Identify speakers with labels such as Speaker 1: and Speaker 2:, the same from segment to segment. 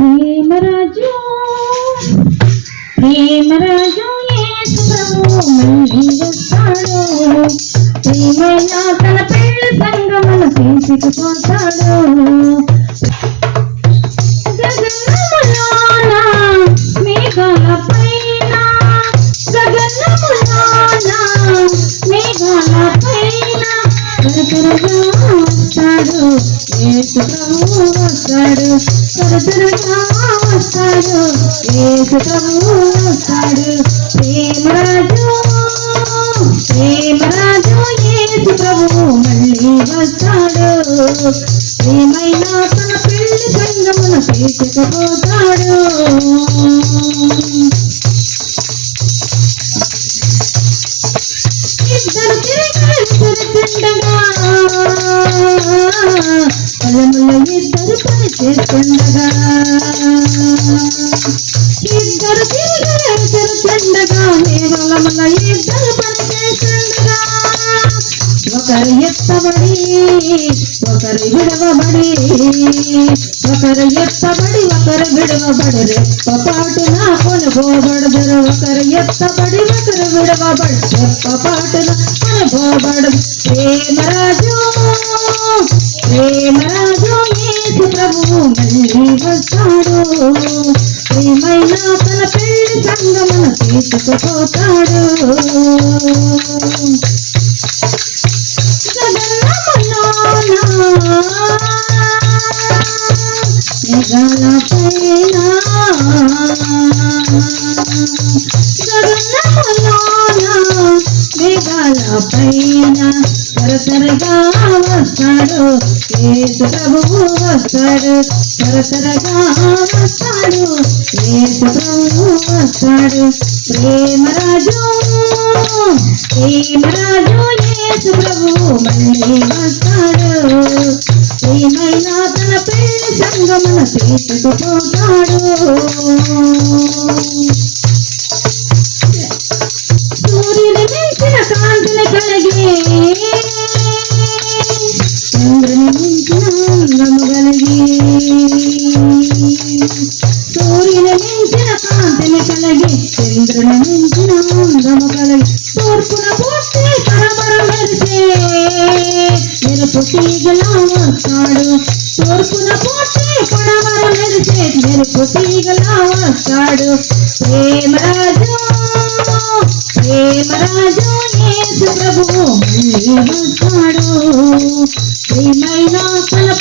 Speaker 1: ప్రేమరాజు ప్రేమరాజు యేసు ప్రభు మళ్ళీ వస్తాడు తన పెళ్ళి సంగమను తీసుకుపోతాడు వస్తాడు యేసు వస్తాడు తరతరగా వస్తాడు యేసు ప్రభువు వస్తాడు ప్రేమరాజు ప్రేమరాజు యేసు ప్రభువు మళ్ళీ వస్తాడు ప్రేమైనా తన పెళ్ళి సంగమున తీసుకుపోతాడు పొలములో ఇద్దరు పని చేస్తుండగా ఇద్దరు తిరగలుగుతుండగా పొలములో ఇద్దరు పని చేస్తుండగా ఒకరు ఎత్తబడి ఒకరు విడవబడి ఒకరు ఎత్తబడి ఒకరు విడవబడి రెప్పపాటున కొనుగోబడదరు ఒకరు ఎత్తబడి ఒకరు మేఘాల తరతరగా వస్తాడు. ఏసు ప్రభువు వస్తాడు. తరతరగా వస్తాడు. ఏసు ప్రభువు వస్తాడు. ప్రేమరాజు ప్రేమరాజు ఏసు ప్రభువు మళ్ళీ వస్తాడు. ప్రేమైన తన పెళ్ళి సంగమన తీసుకుపోతాడు సూర్యుని మించిన కాంతిని కలిగి చంద్రుని మించిన అందము కలిగి తూర్పున పోస్తే పరమర మెరిసే. మెరుపు తీగలా వస్తాడు. తూర్పున పోస్తే పడమర మెరిసే. మెరుపు తీగలా వస్తాడు. ప్రేమరాజు ప్రేమరాజు నేసు ప్రభువు మళ్ళీ వస్తాడు. ప్రేమైన తన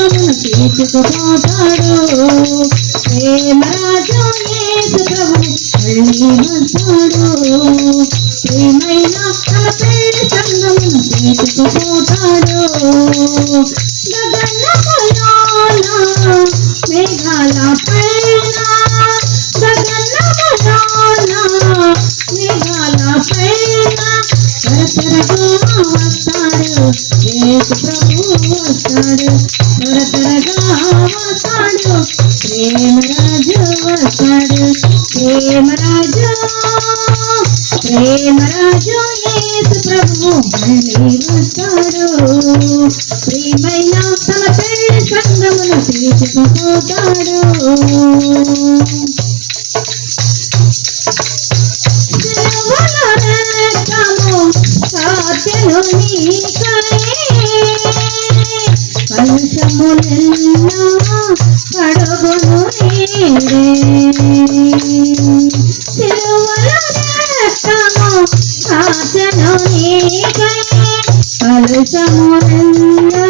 Speaker 1: పెళ్ళి సంగమును తీసుకుపోతాడు ప్రేమరాజు యేసు ప్రభువు మళ్ళీ వస్తాడు ప్రేమైన తన పెళ్ళి సంగమును వస్తాడు ప్రభువు వస్తాడు వస్తాడు ప్రేమరాజు వస్తాడు ప్రేమరాజు ప్రేమరాజు ఏసు ప్రభు మళ్ళీ వస్తాడు. ప్రేమైన తన పెళ్ళి సంగమును తీసుకుపోతాడు సిలువలో రక్తము సాధ్యను నీకై కలుషములెన్నో కడుగును నీరే సిలువలో రక్తము సాధ్యను నీకై కలుషములెన్నో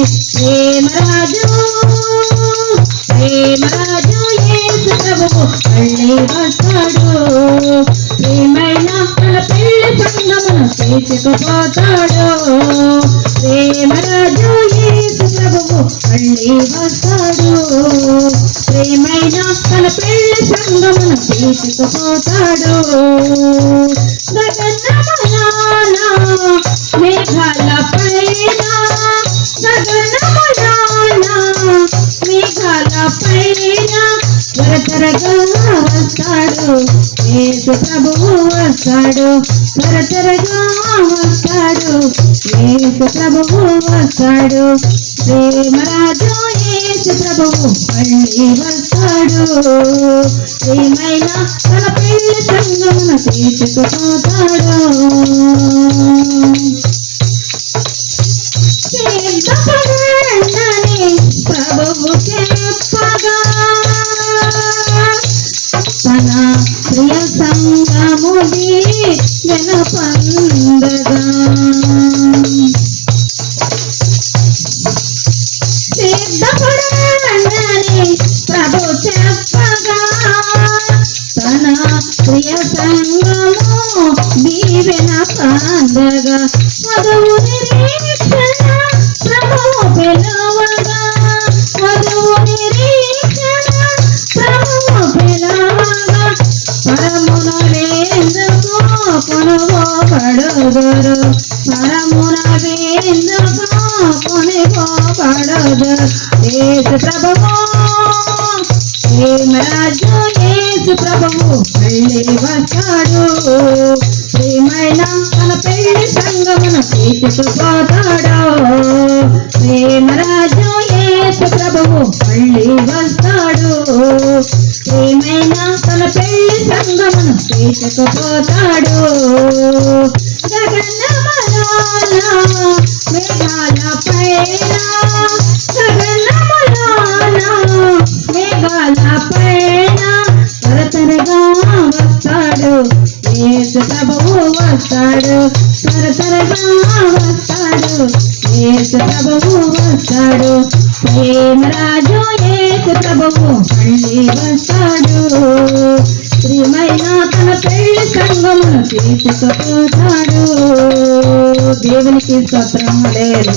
Speaker 1: ప్రేమరాజు ప్రేమరాజు యేసు ప్రభువు మళ్ళీ వస్తాడు. ప్రేమైన తన పెళ్ళి సంగమును తీసుకుపోతాడు ప్రేమరాజు యేసు ప్రభువు మళ్ళీ వస్తాడు. ప్రేమైన తన పెళ్ళి సంగమును తీసుకుపోతాడు యేసు ప్రభువు వస్తాడు త్వర త్వరగా వస్తాడు. యేసు ప్రభువు వస్తాడు ప్రేమరాజు యేసు ప్రభువు మళ్ళీ వస్తాడు. ప్రేమైన తన పెళ్ళి సంగమున తీసుకుపోతాడు. ప్రియ సంగము దీవెన పండగ వధువు ప్రేమరాజు ప్రభువు మళ్ళీ వస్తాడు ప్రేమైన తన పెళ్ళి సంగమున తీసుకుపోతాడు ప్రేమరాజు ఏసు ప్రభువు మళ్ళీ వస్తాడు. ప్రేమైన తన పెళ్ళి సంగమున తీసుకుపోతాడు జగన్న మేఘాల పైన ప్రేమరాజు యేసు ప్రభువు మళ్ళీ వస్తాడు. ప్రియమైన తన పెళ్ళి సంగమును తీసుకుపోతాడు దేవునికి స్తోత్రం లేదు